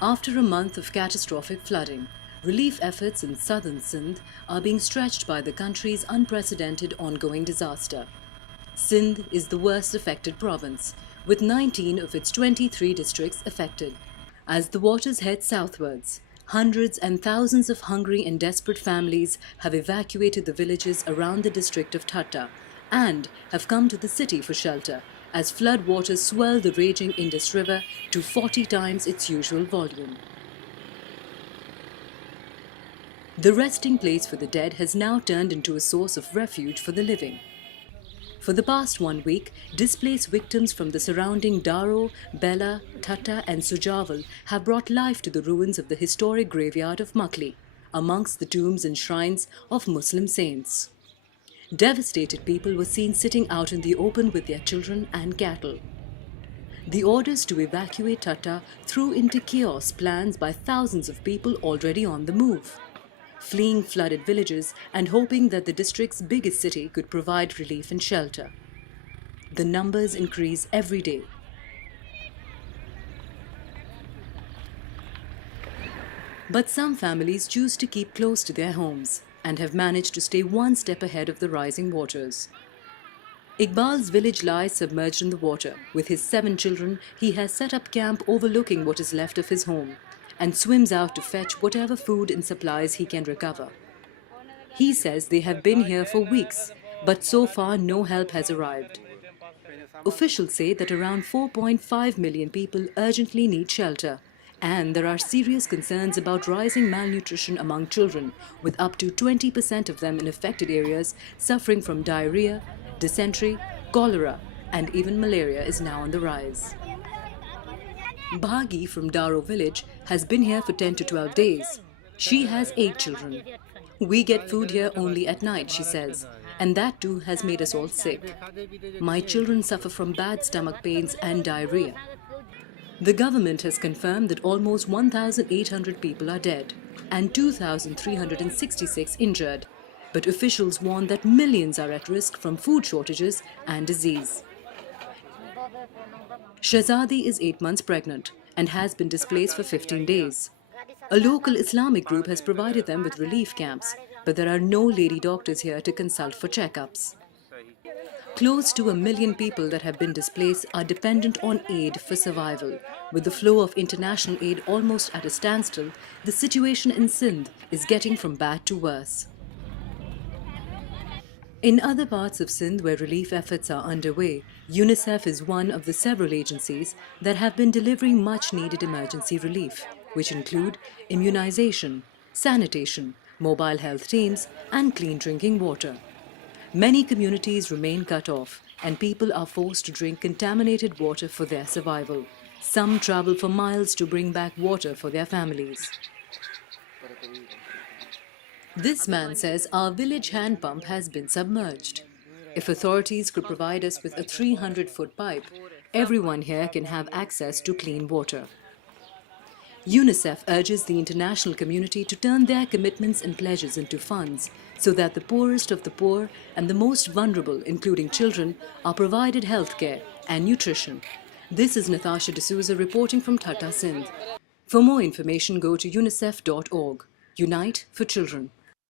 After a month of catastrophic flooding, relief efforts in southern Sindh are being stretched by the country's unprecedented ongoing disaster. Sindh is the worst affected province, with 19 of its 23 districts affected. As the waters head southwards, hundreds and thousands of hungry and desperate families have evacuated the villages around the district of Thatta and have come to the city for shelter as flood waters swell the raging Indus River to 40 times its usual volume. The resting place for the dead has now turned into a source of refuge for the living. For the past 1 week, displaced victims from the surrounding Daro, Bela, Thatta and Sujaval have brought life to the ruins of the historic graveyard of Makli, amongst the tombs and shrines of Muslim saints. Devastated people were seen sitting out in the open with their children and cattle. The orders to evacuate Thatta threw into chaos plans by thousands of people already on the move, fleeing flooded villages and hoping that the district's biggest city could provide relief and shelter. The numbers increase every day. But some families choose to keep close to their homes and have managed to stay one step ahead of the rising waters. Iqbal's village lies submerged in the water. With his 7 children, he has set up camp overlooking what is left of his home and swims out to fetch whatever food and supplies he can recover. He says they have been here for weeks, but so far no help has arrived. Officials say that around 4.5 million people urgently need shelter, and there are serious concerns about rising malnutrition among children, with up to 20% of them in affected areas suffering from diarrhea, dysentery, cholera, and even malaria is now on the rise. Bhagi from Daro village has been here for 10 to 12 days. She has 8 children. We get food here only at night, she says, and that too has made us all sick. My children suffer from bad stomach pains and diarrhea. The government has confirmed that almost 1,800 people are dead and 2,366 injured, but officials warn that millions are at risk from food shortages and disease. Shahzadi is 8 months pregnant and has been displaced for 15 days. A local Islamic group has provided them with relief camps, but there are no lady doctors here to consult for checkups. Close to 1 million people that have been displaced are dependent on aid for survival. With the flow of international aid almost at a standstill, the situation in Sindh is getting from bad to worse. In other parts of Sindh where relief efforts are underway, Unicef is one of the several agencies that have been delivering much-needed emergency relief, which include immunization, sanitation, mobile health teams, and clean drinking water. Many communities remain cut off, and people are forced to drink contaminated water for their survival. Some travel for miles to bring back water for their families. This man says our village hand pump has been submerged. If authorities could provide us with a 300-foot pipe, everyone here can have access to clean water. Unicef urges the international community to turn their commitments and pledges into funds so that the poorest of the poor and the most vulnerable, including children, are provided healthcare and nutrition. This is Natasha D'Souza reporting from Thatta, Sindh. For more information, go to unicef.org. Unite for Children.